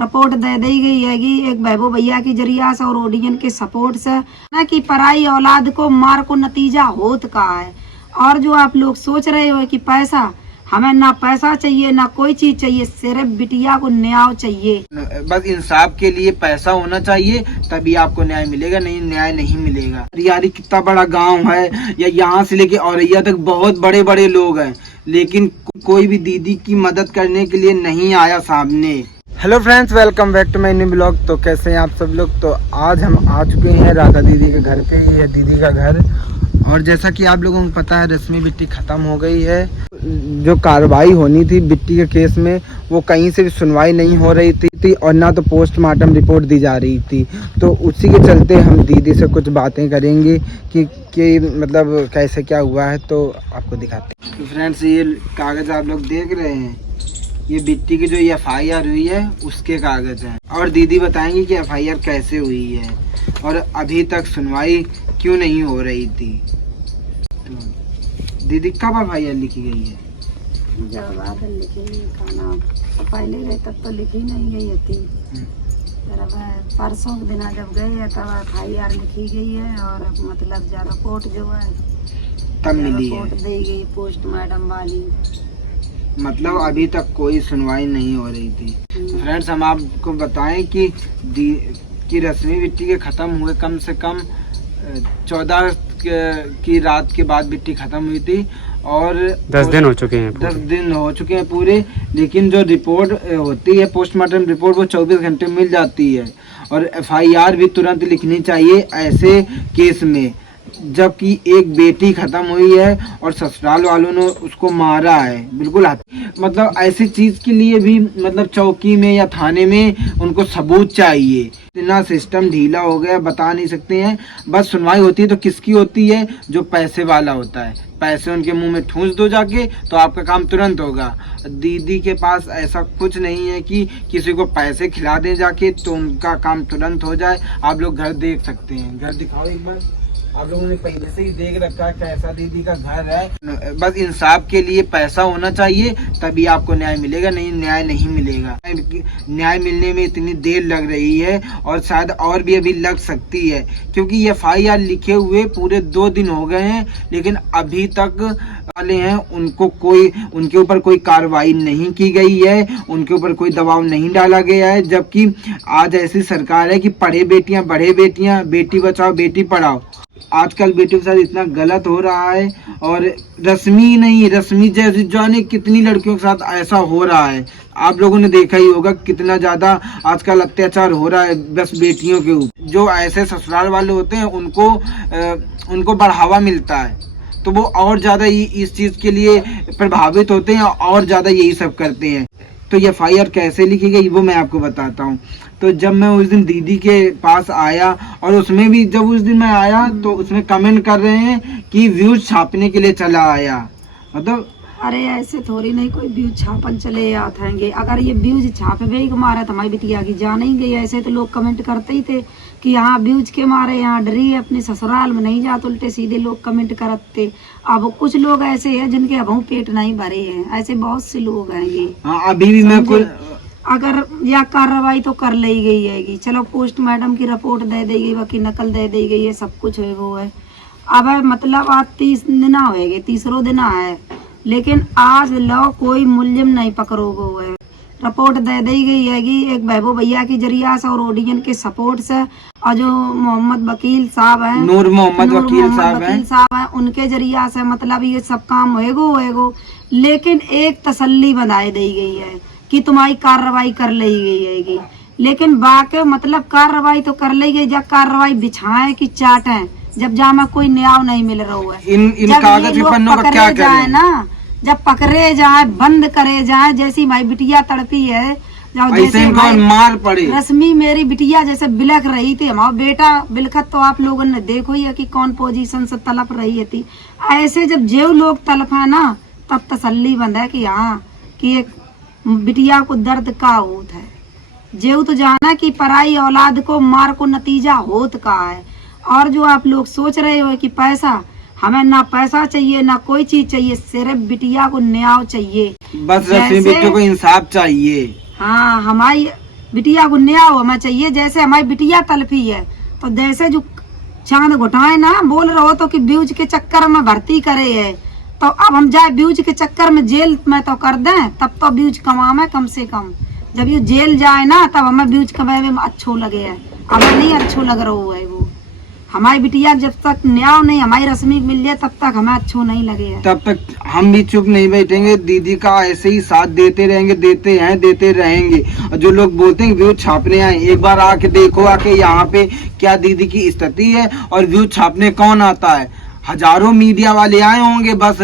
Report दे दी गई हैगी एक महबूब भैया की जरिया से और ओडियन के सपोर्ट से ना कि पराई औलाद को मार को नतीजा होत का है। और जो आप लोग सोच रहे हो कि पैसा, हमें ना पैसा चाहिए ना कोई चीज चाहिए, सिर्फ बिटिया को न्याय चाहिए। बस इंसाफ के लिए पैसा होना चाहिए, तभी आपको न्याय मिलेगा, नहीं न्याय नहीं मिलेगा। यारी कितना बड़ा गांव है, या यहाँ से लेके औरैया तक बहुत बड़े बड़े लोग हैं, लेकिन कोई भी दीदी की मदद करने के लिए नहीं आया सामने। Hello friends, welcome back to my new blog. तो कैसे हैं आप सब लोग। तो आज हम आ चुके हैं राधा दीदी के घर पे। ये है दीदी का घर। और जैसा कि आप लोगों को पता है, रस्मी बिट्टी ख़त्म हो गई है। जो कार्रवाई होनी थी बिट्टी के केस में, वो कहीं से भी सुनवाई नहीं हो रही थी और ना तो पोस्टमार्टम रिपोर्ट दी जा रही थी। तो उसी के चलते हम दीदी से कुछ बातें करेंगे कि मतलब कैसे क्या हुआ है, तो आपको दिखाते हैं। तो फ्रेंड्स, ये कागज़ आप लोग देख रहे हैं, ये बिट्टी की जो FIR हुई है उसके कागज़ हैं। और दीदी बताएंगी कि FIR कैसे हुई है और अभी तक सुनवाई क्यों नहीं हो रही थी। तो दीदी कब FIR लिखी गई है? जब बादल लिखी खाना पहले रहे तब तो लिखी नहीं गई थी। परसों के दिन जब गए है तब FIR लिखी गई है और मतलब जब रिपोर्ट जो है तब मिली है। रिपोर्ट दी गई पोस्टमार्टम वाली। मतलब अभी तक कोई सुनवाई नहीं हो रही थी। तो फ्रेंड्स, हम आपको बताएं कि रस्मी बिट्टी के ख़त्म हुए कम से कम 14 की रात के बाद बिट्टी ख़त्म हुई थी और 10 दिन हो चुके हैं। 10 दिन हो चुके हैं पूरे। लेकिन जो रिपोर्ट होती है, पोस्टमार्टम रिपोर्ट, वो 24 घंटे में मिल जाती है। और FIR भी तुरंत लिखनी चाहिए ऐसे केस में, जबकि एक बेटी खत्म हुई है और ससुराल वालों ने उसको मारा है। बिल्कुल मतलब ऐसी चीज के लिए भी मतलब चौकी में या थाने में उनको सबूत चाहिए। इतना सिस्टम ढीला हो गया, बता नहीं सकते हैं। बस सुनवाई होती है तो किसकी होती है? जो पैसे वाला होता है। पैसे उनके मुंह में ठूंस दो जाके, तो आपका काम तुरंत होगा। दीदी के पास ऐसा कुछ नहीं है कि किसी को पैसे खिला दें जाके तो उनका काम तुरंत हो जाए। आप लोग घर देख सकते हैं, घर दिखाओ एक बार। आप लोगों ने पहले से ही देख रखा है कैसा दीदी का घर है। बस इंसाफ के लिए पैसा होना चाहिए, तभी आपको न्याय मिलेगा, नहीं न्याय नहीं मिलेगा। न्याय मिलने में इतनी देर लग रही है और शायद और भी अभी लग सकती है, क्योंकि FIR लिखे हुए पूरे 2 दिन हो गए हैं, लेकिन अभी तक वाले हैं उनके ऊपर कोई कार्रवाई नहीं की गई है, उनके ऊपर कोई दबाव नहीं डाला गया है। जबकि आज ऐसी सरकार है कि पढ़े बेटियां बढ़े बेटियां, बेटी बचाओ बेटी पढ़ाओ। आजकल बेटियों के साथ इतना गलत हो रहा है। और रश्मि जैसी जाने कितनी लड़कियों के साथ ऐसा हो रहा है। आप लोगों ने देखा ही होगा कितना ज्यादा आजकल अत्याचार हो रहा है बस बेटियों के ऊपर। जो ऐसे ससुराल वाले होते हैं उनको बढ़ावा मिलता है, तो वो और ज्यादा इस चीज के लिए प्रभावित होते हैं और ज्यादा यही सब करते हैं। तो ये FIR कैसे लिखी गई वो मैं आपको बताता हूँ। तो जब मैं उस दिन दीदी के पास आया, और उसमें भी जब उस दिन मैं आया तो उसमें कमेंट कर रहे हैं कि व्यूज छापने के लिए चला आया। मतलब अरे ऐसे थोड़ी नहीं कोई व्यूज छापन चले आते हैं। अगर ये व्यूज छापे भी मारा तो हमारी बिटिया की जान ही गई। ऐसे तो लोग कमेंट करते ही थे कि यहाँ व्यूज के मारे यहाँ डरी है, अपने ससुराल में नहीं जाते, उल्टे सीधे लोग कमेंट करते। अब कुछ लोग ऐसे हैं जिनके अब पेट नहीं भरे हैं, ऐसे बहुत से लोग हैं। हाँ, अभी भी मैं अगर या कार्रवाई तो कर ली गई है, चलो पोस्टमार्टम की रिपोर्ट दे दी गई, बाकी नकल दे दी गई है, सब कुछ है वो है। अब मतलब आज 30 दिन होएगे, 30रो दिन है, लेकिन आज लो कोई मुलजिम नहीं पकड़ो गो है। रिपोर्ट दे दी गई है एक महबूब भैया की जरिया से और ओडियन के सपोर्ट से, और जो मोहम्मद वकील साहब हैं, नूर मोहम्मद वकील साहब हैं, उनके जरिया से मतलब ये सब काम होएगो। लेकिन एक तसल्ली बनाई दी गई है कि तुम्हारी कार्रवाई कर ली गई है। लेकिन बाकी मतलब कार्रवाई तो कर ली गई, जब कार्रवाई बिछाए कि चाटे, जब जामा कोई न्याय नहीं मिल रहा है। इन कागज पन्नों का क्या जाए ना, जब पकड़े जाए, बंद करे जाए, जैसी भाई बिटिया तड़पी है, जैसे मार पड़ी रश्मि मेरी बिटिया जैसे बिलख रही थी, हमारा बेटा बिलखत तो आप लोगों ने देखो ही है कि कौन पोजीशन से तड़प रही थी। ऐसे जब जेव लोग तड़प है ना, तब तसल्ली बंद है कि हाँ कि एक बिटिया को दर्द का होत है। जेव तो जाना कि पराई औलाद को मार को नतीजा होत का है। और जो आप लोग सोच रहे हो कि पैसा, हमें ना पैसा चाहिए ना कोई चीज चाहिए, सिर्फ बिटिया को न्याय चाहिए। बस रश्मि बिट्टी को इंसाफ चाहिए। हाँ, हमारी बिटिया को न्याय होना चाहिए। जैसे हमारी बिटिया तलफी है, तो जैसे जो चांद घुटाए ना बोल रहे हो तो कि व्यूज के चक्कर में भर्ती करे है, तो अब हम जाए व्यूज के चक्कर में जेल में तो कर दें, तब तो व्यूज कमावे कम से कम। जब ये जेल जाए ना तब हमें व्यूज कमाए में अच्छो लगे है, अब नहीं अच्छो लग रहा है। वो हमारी बिटिया जब तक न्याय नहीं हमारी रस्मी मिल जाए तब तक हमें अच्छो नहीं लगे है। तब तक हम भी चुप नहीं बैठेंगे, दीदी का ऐसे ही साथ देते रहेंगे, देते रहेंगे। और जो लोग बोलते हैं व्यू छापने आए, एक बार आके देखो आके यहाँ पे क्या दीदी की स्थिति है। और व्यू छापने कौन आता है? हजारों मीडिया वाले आए होंगे, बस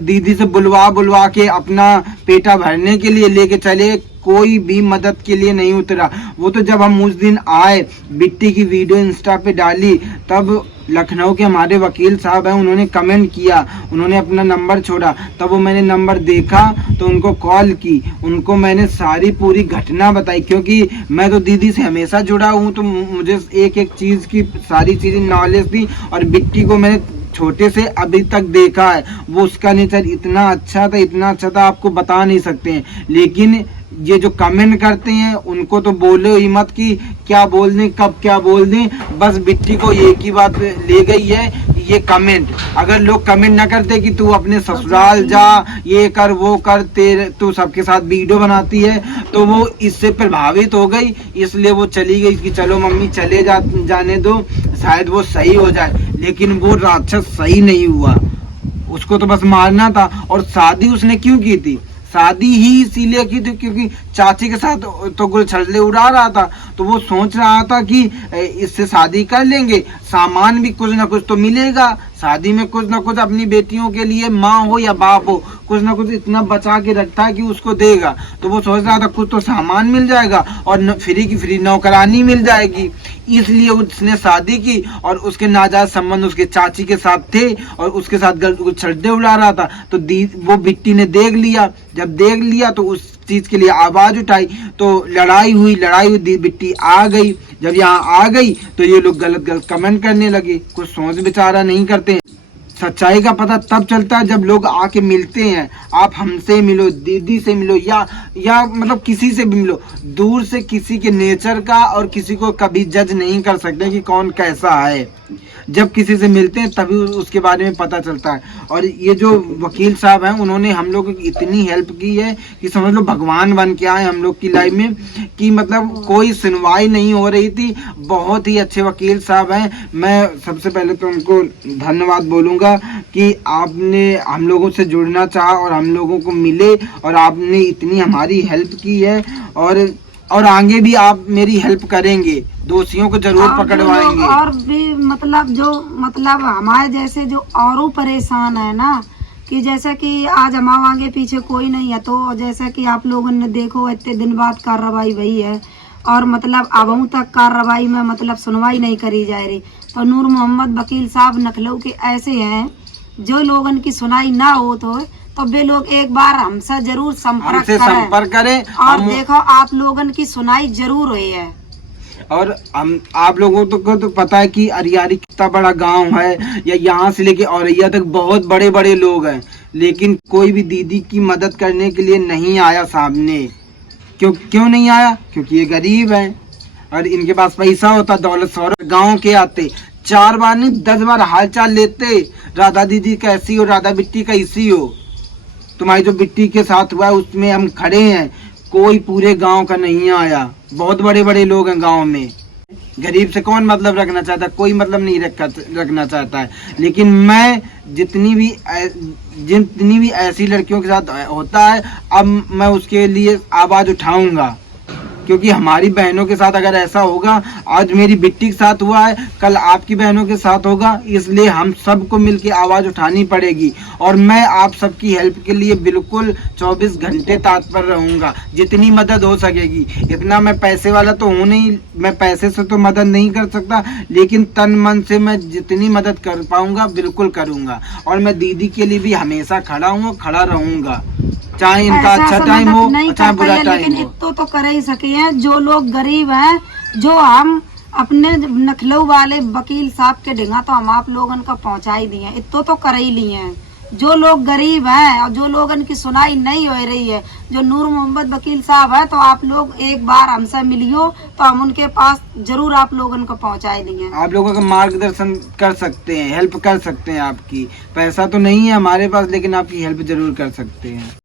दीदी से बुलवा के अपना पेटा भरने के लिए लेके चले, कोई भी मदद के लिए नहीं उतरा। वो तो जब हम उस दिन आए, बिट्टी की वीडियो इंस्टा पे डाली, तब लखनऊ के हमारे वकील साहब हैं, उन्होंने कमेंट किया, उन्होंने अपना नंबर छोड़ा, तब वो मैंने नंबर देखा तो उनको कॉल की, उनको मैंने सारी पूरी घटना बताई। क्योंकि मैं तो दीदी से हमेशा जुड़ा हूँ, तो मुझे एक एक चीज़ की सारी चीज़ें नॉलेज थी। और बिट्टी को मैंने छोटे से अभी तक देखा है, वो उसका नेचर इतना अच्छा था आपको बता नहीं सकते हैं। लेकिन ये जो कमेंट करते हैं उनको तो बोलो ही मत कि क्या बोल दें, कब क्या बोल दें। बस बिट्टी को एक ही बात ले गई है, ये कमेंट। अगर लोग कमेंट ना करते कि तू अपने ससुराल जा, ये कर वो कर, तेरे तू सबके साथ वीडियो बनाती है, तो वो इससे प्रभावित हो गई, इसलिए वो चली गई कि चलो मम्मी चले जाने दो, शायद वो सही हो जाए। लेकिन वो राक्षस सही नहीं हुआ, उसको तो बस मारना था। और शादी उसने क्यों की थी? शादी ही इसीलिए की थी क्योंकि चाची के साथ तो गुलछल्ले उड़ा रहा था, तो वो सोच रहा था कि इससे शादी कर लेंगे, सामान भी कुछ ना कुछ तो मिलेगा, शादी में कुछ ना कुछ अपनी बेटियों के लिए माँ हो या बाप हो कुछ ना कुछ इतना बचा के रखता है कि उसको देगा। तो वो सोच रहा था कुछ तो सामान मिल जाएगा और फ्री की फ्री नौकरानी मिल जाएगी, इसलिए उसने शादी की। और उसके नाजायज संबंध उसके चाची के साथ थे और उसके साथ छड्डे उड़ा रहा था। तो वो बिट्टी ने देख लिया, जब देख लिया तो उस चीज के लिए आवाज उठाई, तो लड़ाई हुई, बिट्टी आ गई। जब यहाँ आ गई तो ये लोग गलत कमेंट करने लगे, कुछ सोच विचारा नहीं करते। सच्चाई का पता तब चलता है जब लोग आके मिलते हैं। आप हमसे मिलो, दीदी से मिलो, या मतलब किसी से भी मिलो, दूर से किसी के नेचर का और किसी को कभी जज नहीं कर सकते कि कौन कैसा है। जब किसी से मिलते हैं तभी उसके बारे में पता चलता है। और ये जो वकील साहब हैं उन्होंने हम लोगों की इतनी हेल्प की है कि समझ लो भगवान बन के आए हम लोग की लाइफ में, कि मतलब कोई सुनवाई नहीं हो रही थी। बहुत ही अच्छे वकील साहब हैं, मैं सबसे पहले तो उनको धन्यवाद बोलूँगा कि आपने हम लोगों से जुड़ना चाहा और हम लोगों को मिले और आपने इतनी हमारी हेल्प की है। और आगे भी आप मेरी हेल्प करेंगे, दोषियों को जरूर पकड़वाएंगे। और भी मतलब हमारे जैसे जो औरों परेशान है ना, कि जैसे कि आज हमारे आगे पीछे कोई नहीं है, तो जैसे कि आप लोगों ने देखो इतने दिन बाद कार्रवाई हुई है और मतलब अब तक कार्रवाई में मतलब सुनवाई नहीं करी जा रही। तो नूर मोहम्मद वकील साहब लखनऊ के ऐसे हैं जो लोगन की सुनाई ना हो तो वे लोग एक बार हमसे जरूर संपर्क करें और देखो आप लोगन की सुनाई जरूर हुई है। और हम आप लोगों को तो पता है कि अरियारी कितना बड़ा गांव है, या यहाँ से लेके औरैया तक बहुत बड़े बड़े लोग हैं, लेकिन कोई भी दीदी की मदद करने के लिए नहीं आया सामने। क्यों नहीं आया? क्योंकि ये गरीब हैं और इनके पास पैसा होता, दौलत शौहरत, गाँव के आते 4 बार नहीं 10 बार हालचाल लेते, राधा दीदी कैसी हो, राधा बिट्टी कैसी हो, तुम्हारी जो बिट्टी के साथ हुआ है उसमें हम खड़े हैं। कोई पूरे गांव का नहीं आया, बहुत बड़े बड़े लोग हैं गांव में। गरीब से कौन मतलब रखना चाहता है? कोई मतलब नहीं रखना चाहता है। लेकिन मैं जितनी भी ऐसी लड़कियों के साथ होता है, अब मैं उसके लिए आवाज उठाऊंगा, क्योंकि हमारी बहनों के साथ अगर ऐसा होगा, आज मेरी बिट्टी के साथ हुआ है, कल आपकी बहनों के साथ होगा, इसलिए हम सबको मिलके आवाज उठानी पड़ेगी। और मैं आप सबकी हेल्प के लिए बिल्कुल 24 घंटे तत्पर रहूंगा, जितनी मदद हो सकेगी। इतना मैं पैसे वाला तो हूँ नहीं, मैं पैसे से तो मदद नहीं कर सकता, लेकिन तन मन से मैं जितनी मदद कर पाऊंगा बिल्कुल करूंगा। और मैं दीदी के लिए भी हमेशा खड़ा हूँ, खड़ा रहूंगा, चाहे इनका अच्छा टाइम हो चाहे बुरा टाइम हो। इतो तो कर ही सके हैं जो लोग गरीब हैं, जो हम अपने लखनऊ वाले वकील साहब के ढिंगा तो हम आप लोगन का पहुंचा ही दिए, इतो तो कर ही लिए हैं। जो लोग गरीब हैं और जो लोग इनकी सुनाई नहीं हो रही है, जो नूर मोहम्मद वकील साहब है, तो आप लोग एक बार हमसे मिलियो तो हम उनके पास जरूर आप लोग उनको पहुंचाए देंगे। आप लोगों का मार्गदर्शन कर सकते हैं, हेल्प कर सकते हैं। आपकी पैसा तो नहीं है हमारे पास, लेकिन आपकी हेल्प जरूर कर सकते हैं।